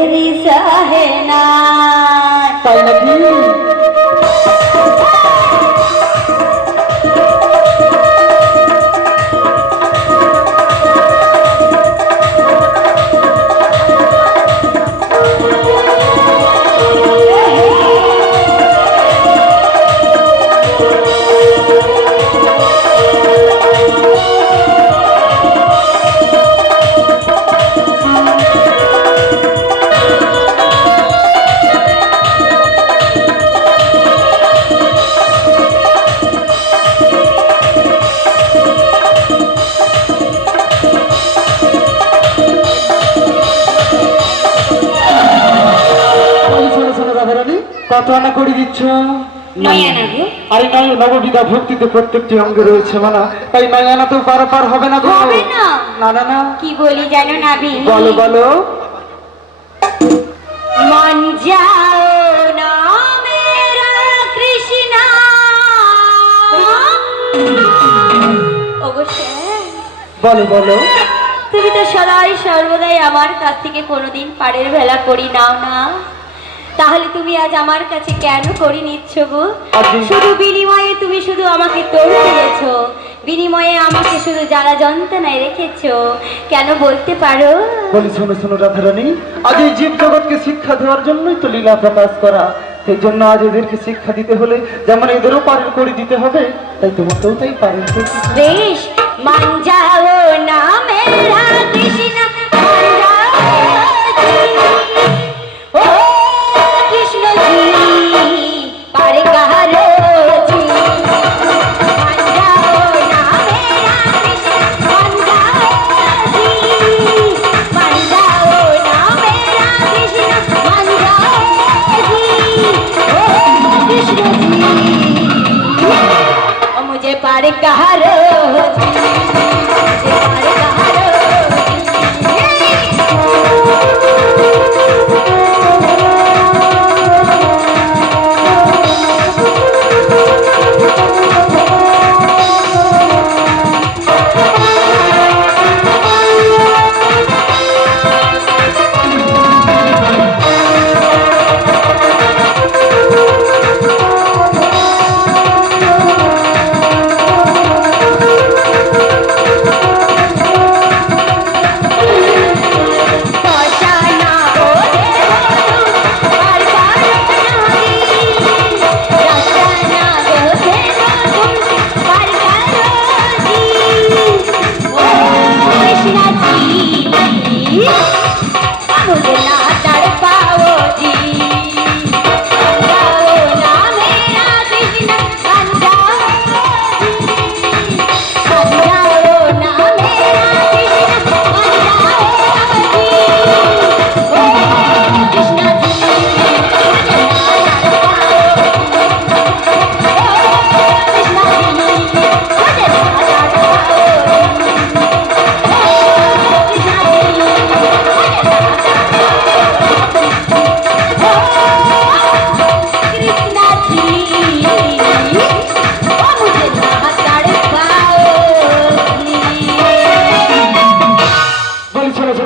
আমার দেরি সাহে না কত আনা করে দিচ্ছ। আরে নয় নববিধা ভক্তিতে প্রত্যেকটি অঙ্গে রয়েছে মানা তাই নয় আনা তো পার পার হবে না গো। না। না না না। কি বলি জানো নাবি বলো বলো। মন যাও না মেরা কৃষ্ণা। অবশ্যই বলো বলো। তুমি তো সদাই সর্বদাই আমার কাছ থেকে কোনোদিন পাড়ের ভেলা করি নাও না। তাহলে তুমি আজ আমার কাছে কেন করি নিচ্ছ গো শুধু বিনিময়ে তুমি শুধু আমাকে তোর দিয়েছ বিনিময়ে আমাকে শুধু জ্বালা যন্ত্রণায় রেখেছো। কেন বলতে পারো? বলি শোনো শোনো রাধারানী। আজ এই জীব জগৎকে শিক্ষা দেওয়ার জন্যই তো লীলা প্রকাশ করা। সেই জন্য আজ এদেরকে শিক্ষা দিতে হলে যেমন এদেরও পালন করে দিতে হবে তাই তোমাকেও তাই পালন করতে। বেশ মান যাও না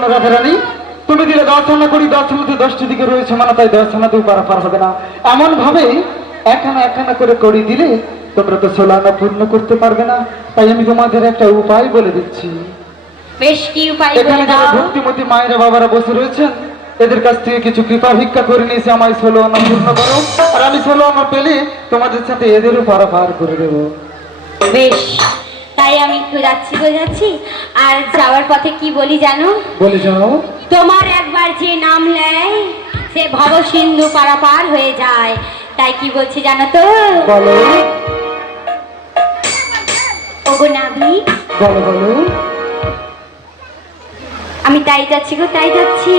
বলি শোনো শোনো তুমি দিলে দর্শনা করি মধ্যে দশটি দিকে রয়েছে? মানে তাই দর্শনাতেও পারাপার হবে না। এমন ভাবে একানা একানা করে করি দিলে তোমরা তো ষোলানা পূর্ণ করতে পারবে না। তাই আমি তোমাদের একটা উপায় বলে দিচ্ছি। বেশ কি উপায় এখানে যারা ভক্তিমতী মায়েরা বাবারা বসে রয়েছেন এদের কাছ থেকে কিছু কৃপা ভিক্ষা করে নিয়েছে আমায় ষোলো আনা পূর্ণ করো। আর আমি ষোলো আনা পেলে তোমাদের সাথে এদেরও পারাপার করে দেবো। বেশ। তাই আমি একটু যাচ্ছি গো যাচ্ছি। আর যাওয়ার পথে কি বলি জানো? বলে যাও। তোমার একবার যে নাম নেয় সে ভব সিন্ধু পারাপার হয়ে যায়। তাই কি বলছি জানো তো? বলো। ওগো নাভি। বলো বলো। আমি তাই যাচ্ছি গো তাই যাচ্ছি।